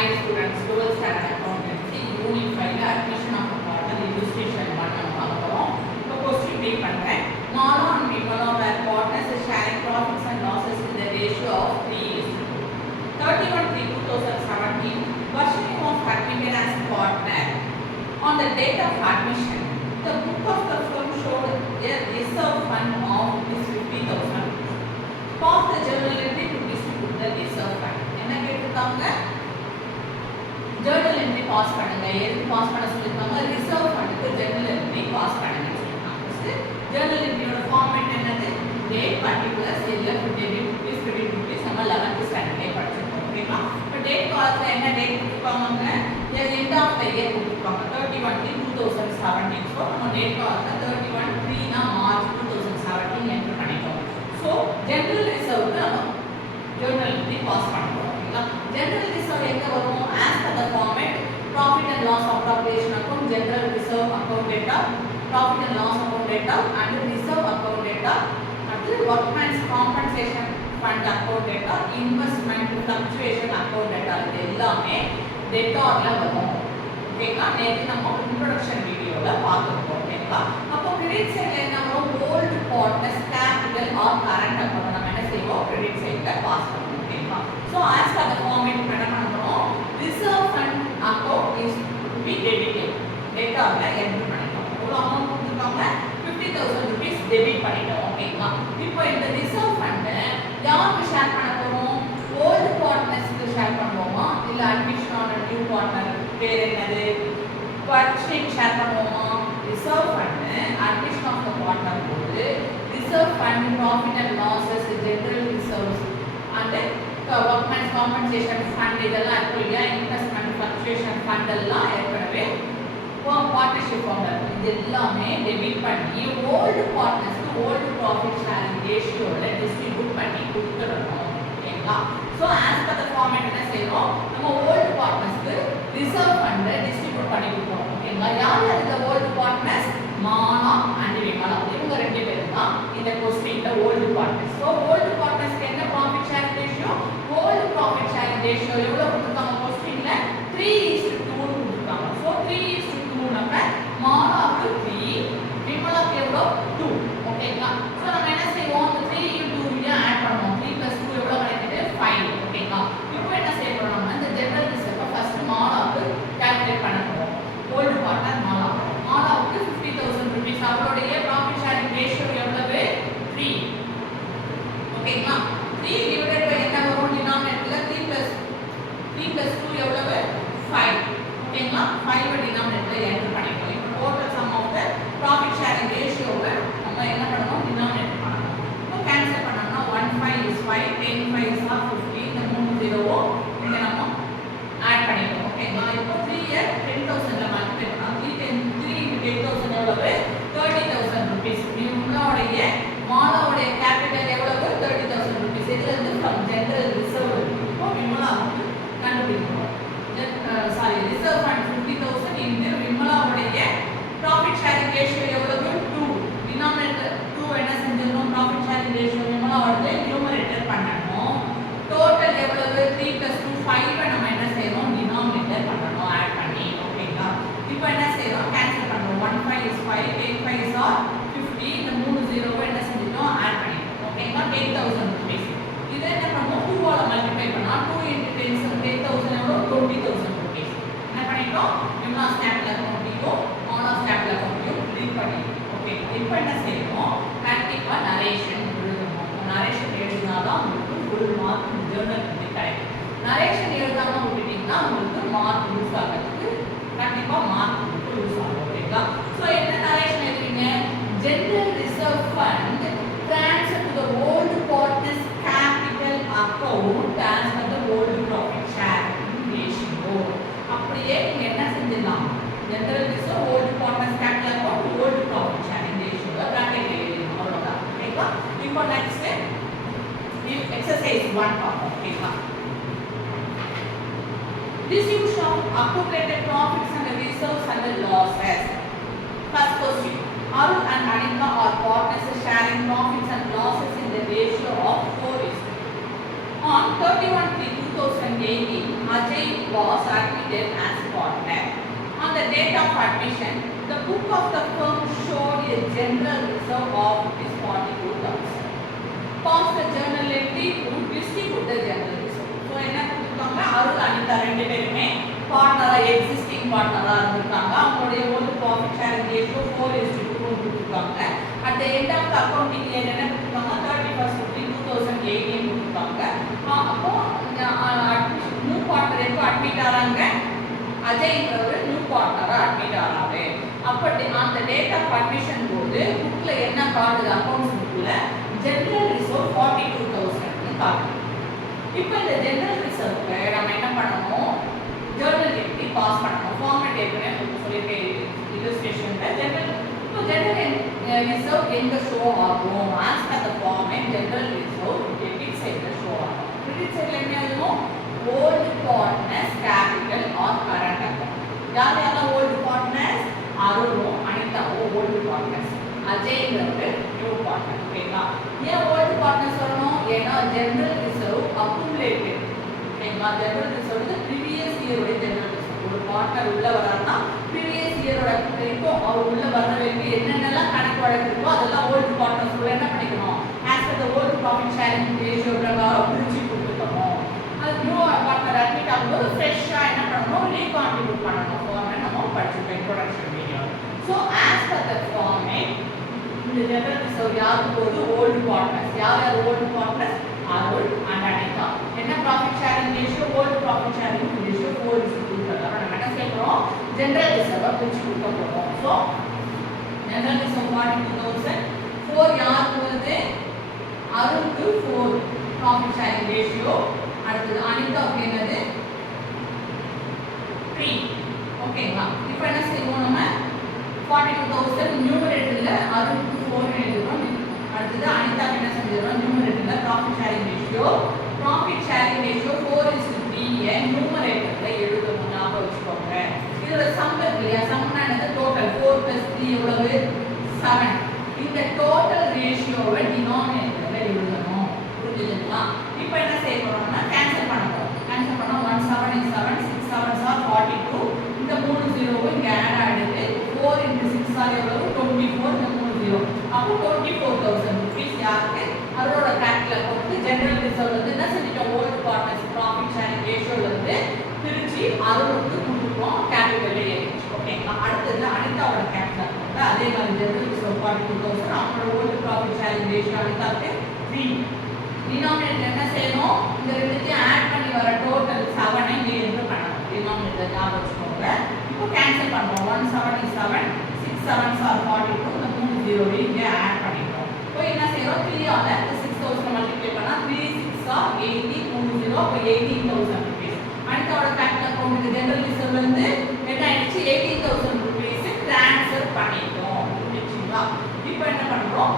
Hi students, dual standard accountancy unit 5 admission of model illustration 1 நம்ம பார்க்கிறோம். இப்போ question read பண்றேன். Nala and Vimala were partners sharing profits and losses in the ratio of 3:31/3/2017. Varshini was admitted as partner. On the date of admission, the book of the firm showed a reserve fund of ₹50,000. Pass the journal entry to distribute the reserve fund. என்ன கேட்டிருக்காங்க? journal entry pass பண்ணுங்க. எது pass பண்ண சொல்லிருக்காங்க? Reserve ஃபண்டுக்கு journal entry pass பண்ணுங்க சொல்லிருக்காங்க. First journal entryயோட format என்னது? date particulars இல்ல debit rupees credit rupees நம்ம 11th ஸ்டாண்டர்ட்ல படிச்சிருக்கோம். ஓகேவா? இப்போ டேட் காலத்துல என்ன டேட் கொடுப்பாங்க? end of the year கொடுப்பாங்க. 31/3/2017. சோ நம்ம டேட் காலத்துல 31/3 னா மார்ச் 2017 என்டர் பண்ணிட்டோம். சோ ஜெனரல் ரிசர்வ்க்கு நம்ம journal entry பாஸ் பண்ணுவோம். ஓகேங்களா? ஜெனரல் ரிசர்வ் எங்க வரும்? as per the format profit and loss appropriation account, general reserve account data, profit and loss account data and reserve account data, and workman's compensation fund account data, investment fluctuation account data இது எல்லாமே டேட்டால வரும். ஓகேங்களா? நேத்து நம்ம introduction வீடியோல பார்த்திருக்கோம். ஓகேங்களா? அப்போ கிரெடிட் சைடுல என்ன வரும்? Old partners capital or current account நம்ம என்ன செய்வோம்? கிரெடிட் சைடுல பாஸ் பண்ணுவோம். ஓகேங்களா? So as per the format என்ன பண்றோம்? reserve fund account is to be debited. டேட்டால என்டர் பண்ணிட்டோம். எவ்வளவு அமௌண்ட் கொடுத்திருக்காங்க? 50,000 rupees டெபிட் பண்ணிட்டோம். ஓகேங்களா? இப்போ இந்த ரிசர்வ் ஃபண்ட் யாருக்கு ஷேர் பண்ண போறோம்? ஓல்ட் பார்ட்னர்ஸ்க்கு ஷேர் பண்ணுவோமா இல்ல அட்மிஷன் ஆன நியூ பார்ட்னர் பேர் என்னது? பர்ச்சேஸ் ஷேர் பண்ணுவோமா? Reserve fund admission of the partner போது reserve fund profit and losses general reserves and workman's compensation fund இதெல்லாம் இருக்கு இல்லையா? இன்வெஸ்ட்மென்ட் ஃபிளக்சுவேஷன் ஃபண்ட் எல்லாம் ஏற்கனவே பார்ட்னர்ஷிப் ஃபண்ட் இது எல்லாமே டெபிட் பண்ணி ஓல்டு பார்ட்னர்ஸ்க்கு ஓல்டு ப்ராஃபிட் ஷேரிங் ரேஷியோல டிஸ்ட்ரிபியூட் பண்ணி கொடுத்துடணும். ஓகேங்களா? So as per the format என்ன செய்யறோம்? நம்ம ஓல்டு பார்ட்னர்ஸ்க்கு ரிசர்வ் ஃபண்டை டிஸ்ட்ரிபியூட் பண்ணி கொடுக்குறோம். ஓகேங்களா? யார் இந்த old partners? Mala and Vimala இவங்க ரெண்டு பேரும் தான் இந்த கொஸ்டின்ல ஓல்டு பார்ட்னர்ஸ். ஸோ ஓல்டு பார்ட்னர்ஸ்க்கு என்ன profit sharing ratio? Old profit sharing ratio எவ்வளவு கொடுத்தாங்க? கொஸ்டின்ல 3:2 கொடுத்தாங்க. ஸோ 3:2 நம்ம மாலாவுக்கு 3 விமலாவுக்கு எவ்வளோ 2. ஓகேங்களா? ஸோ நம்ம என்ன செய்வோம்? இந்த 3 யும் 2 யும் ஆட் பண்ணுவோம். 3 + 2 எவ்வளவு கிடைக்குது? 5. ஓகேங்களா? இப்போ என்ன செய்ய போறோம்? இந்த ஜெனரல் ரிசர்வ் ஃபர்ஸ்ட் மாலாவுக்கு கால்குலேட் பண்ண போறோம். ஓல்டு பார்ட்னர் மாலாவுக்கு 50,000 rupees அவளுடைய ப்ராஃபிட் ஷேரிங் ரேஷியோ எவ்வளவு? 3. ஓகேங்களா? 3 டிவைடட் பை என்ன வரும்? டினாமினேட்டர்ல 3 + 2 எவ்வளவு? 5. ஓகேங்களா? 5 டினாமினேட்டர்ல என்டர் பண்ணிக்கலாம். இப்போ total sum of the profit sharing ரேஷியோவை நம்ம என்ன பண்ணணும்? டினாமினேட்டர் பண்ணணும். இப்போ கேன்சல் பண்ணோம்னா 1 5 is 5, 10 5 is 50. இந்த மூணு ஜீரோவோ இங்க நம்ம ஆட் பண்ணிட்டோம். ஓகேங்களா? இப்போ 3 ய 10,000 ல மல்டிப்ளை பண்ணா 3 × 10,000 எவ்வளவு? 30,000 rupees. இவங்களுடைய மாலாவுடைய கேபிட்டல் எவ்வளவு? 30,000 rupees. இதுல இருந்து ஃப்ரம் ஜெனரல் ரிசர்வ் இப்போ விமலாவுக்கு கண்டுபிடிக்கணும். சாரி ரிசர்வ் ஃபண்ட் 50,000 இன்டு விமலாவுடைய ப்ராஃபிட் ஷேரிங் ரேஷியோ எவ்வளவு? 2. டினாமினேட்டர் 2 என்ன செஞ்சிரணும்? ப்ராஃபிட் ஷேரிங் ரேஷியோ விமலாவோட நியூமரேட்டர் பண்ணனும். டோட்டல் எவ்வளவு? 3 + 2 5 நம்ம என்ன செய்றோம்? டினாமினேட்டர் பண்ணனும் ஆட் பண்ணி. ஓகேங்களா? இப்போ என்ன செய்றோம்? கேன்சல் பண்றோம். 1 5 is 5, 10 5 is 50. இந்த மூணு ஜீரோவை என்ன செஞ்சிட்டோம்? ஆட் பண்ணிட்டோம். ஓகேங்களா? 10,000 rupees. இத என்ன பண்ணுவோம்? 2 ஆல மல்டிப்ளை பண்ணா 2 × 10,000 எவ்வளவு? 20,000 rupees. என்ன பண்ணிட்டோம்? விமலா ஸ்டாப்ல அக்கவுண்ட்டையும் மாலா ஸ்டாப்ல அக்கவுண்ட்டையும் லிங்க் பண்ணிட்டோம். ஓகே. இப்போ என்ன செய்யணும்? கண்டிப்பா நரேஷன் எழுதணும். நரேஷன் எழுதினாதான் உங்களுக்கு ஃபுல் மார்க் ஜர்னல் கிடைக்கும். நரேஷன் எழுதாம விட்டுட்டீங்கன்னா உங்களுக்கு மார்க் லூஸ் ஆகிறதுக்கு கண்டிப்பா மார்க் லூஸ் ஆகும். ஓகேங்களா? ஸோ என்ன நரேஷன் எழுதுறீங்க? General reserve fund transfer to the old partners capital account as per the old profit sharing ratio. அப்படியே நீங்க என்ன செஞ்சிடலாம்? General reserve old partners capital account old profit sharing ரேஷியோல பிராக்கெட்ல எழுதணும். அவ்வளவுதான். ஓகேவா? இப்போ நெக்ஸ்ட் எக்ஸர்சைஸ் 1 பார்ப்போம். ஓகேவா? Distribution of accumulated profits and reserves and losses. First question. Arun and Anika are partners sharing profits and losses in the ratio of 4:1. On 31/3/2018, Ajay was admitted as partner. On the date of admission, the book of the firm showed a general reserve of rupees 42,000. Pause the journal entry to distribute the general reserve. So என்ன கொடுத்துருக்காங்க, அருள் அனிதா ரெண்டு பேருமே பார்ட்னரா existing பார்ட்னரா இருந்திருக்காங்க. அவங்களுடைய old profit sharing ratio 4:2 கொடுத்துருக்காங்க. At the end of the accounting year என்ன கொடுத்துருக்காங்க, 31st 2018 கொடுத்துருக்காங்க. அப்போ நியூ பார்ட்னர் எப்போ அட்மிட் ஆறாங்க, அஜய்ன்றவர் நியூ பார்ட்னரா அட்மிட் ஆறாரு. அப்படி அந்த டேட் ஆஃப் அட்மிஷன் போது புக்ல என்ன கார்டு, அக்கவுண்ட்ஸ் புக்ல ஜெனரல் ரிசர்வ் 42,000 கார்டு. இப்போ இந்த ஜெனரல் ரிசர்வ்க்கு நம்ம என்ன பண்ணணும், ஜர்னல் என்ட்ரி பாஸ் பண்ணணும். ஃபார்மேட் ஏற்கனவே உங்களுக்கு சொல்லியிருக்கேன் இல்லஸ்ட்ரேஷன்ல. ஜெனரல் ரிசர்வ் எங்க ஷோ ஆகும், as per the format general reserve debit சைடுல ஷோ ஆகும். கிரெடிட் சைடுல என்ன எழுதணும், old partners capital or current account. யார் யாரெல்லாம் ஓல்டு பார்ட்னர்ஸ், அருணும் அனிதாவும் ஓல்டு பார்ட்னர்ஸ், அஜய்ங்கிறவர் நியூ பார்ட்னர். ஓகேங்களா, ஏன் ஓல்டு பார்ட்னர்ஸ் வரணும், ஏன்னா ஜெனரல் ரிசர்வ் அக்குமுலேட்டட். ஓகேங்களா, ஜெனரல் ரிசர்வ் ப்ரீவியஸ் இயரோட ஜெனரல் ரிசர்வ். ஒரு பார்ட்னர் உள்ள வராருன்னா ப்ரீவியஸ் இயரோட வரைக்கும் அவர் உள்ள வர வரைக்கும் என்னென்னலாம் கணக்கு வழக்கு இருக்கோ அதெல்லாம் ஓல்டு பார்ட்னர்ஸ் உள்ள என்ன பண்ணிக்கணும், ஆஸ் பர் த ஓல்டு ப்ராஃபிட் ஷேரிங் ரேஷியோ பிரகாரம் பிரிச்சு கொடுத்துக்கணும். அது நியூ பார்ட்னர் அட்மிட் ஆகும்போது ஃப்ரெஷ்ஷாக என்ன பண்ணணும், ரீகான்ட்ரிபியூட் பண்ணணும். ஃபார்மேட் நம்ம படிச்சிருக்கோம் introduction video. So as per the format இந்த ஜெனரல் ரிசர்வ் யாருக்கு போகுது, ஓல்டு பார்ட்னர்ஸ். யார் யார் old partners, Arul and Anitha. என்ன profit sharing ratio, old profit sharing ratio 4:2. நம்ம என்ன செய்யறோம், ஜெனரல் ரிசர்வ் பிரிச்சு கொடுக்க போறோம். ஸோ ஜெனரல் ரிசர்வ் 42,000 4 யாருக்கு வருது, அருளுக்கு 4 ப்ராஃபிட் ஷேரிங் ரேஷியோ. அடுத்தது அனிதாவுக்கு என்னது 3. ஓகேங்களா, இப்போ என்ன செய்வோம், நம்ம 42,000 நியூமரேட்டர்ல அருளுக்கு 4 எழுதுறோம். அடுத்தது அனிதாக்கு என்ன செஞ்சிடறோம், நியூமரேட்டர்ல ப்ராஃபிட் ஷேரிங் ரேஷியோ 4:3 நியூமரேட்டர்ல எழுதணும். ஞாபகம் வச்சுக்கோங்க. இதோட சம் இருக்கு இல்லையா, சம்னா என்னது, டோட்டல் 4 + 3 எவ்வளவு 7. இந்த டோட்டல் ரேஷியோவை டினாமினேட்டர்ல எழுதணும். புரிஞ்சுதுங்களா? இப்போ என்ன செய்ய போறோம்னா கேன்சல் பண்ண போறோம். கேன்சல் பண்ணா 1 7 is 7, 6 7s are 42. இந்த 3 0வும் இங்க ஆட் ஆயிடுது. 4 × 6 are எவ்வளவு 24. இந்த 3 0 அப்போ 24,000 rupees யாருக்கு, அவரோட பேங்க்ல போட்டு ஜெனரல் ரிசர்வ் வந்து என்ன செஞ்சிட்டோம், ஓல்டு பார்ட்னர்ஸ் ப்ராஃபிட் ஷேரிங் ரேஷியோல இருந்து பிரிச்சு அருளுக்கு கொடுத்துட்டோம், கேபிட்டல்ல ஏறிச்சு. ஓகேங்களா, அடுத்தது அனிதாவோட கேபிட்டல் போட்டு அதே மாதிரி ஜெனரல் ரிசர்வ் 42,000 அவரோட ஓல்டு ப்ராஃபிட் ஷேரிங் ரேஷியோ அனிதாக்கு 3. டினாமினேட்டர் என்ன செய்யணும், இந்த ரெண்டுத்தையும் ஆட் பண்ணி வர டோட்டல் 7 இங்க என்டர் பண்ணணும். டினாமினேட்டர் ஞாபகம் வச்சுக்கோங்க. இப்போ கேன்சல் பண்றோம். 1 7 is 7, 6 7s are 42. இந்த 3 0 இங்க ஆட் பண்ணிட்டோம். இப்போ என்ன செய்யறோம், 3 ஆல இந்த 6000 மல்டிப்ளை பண்ணா 3 6 are 80, 3 0 அப்ப 18,000 rupees. அனிதாவோட பேங்க் அக்கவுண்ட்க்கு ஜெனரல் ரிசர்வ்ல இருந்து என்ன ஆயிடுச்சு, 18,000 rupees ட்ரான்ஸ்ஃபர் பண்ணிட்டோம். புரிஞ்சுங்களா? இப்போ என்ன பண்றோம்,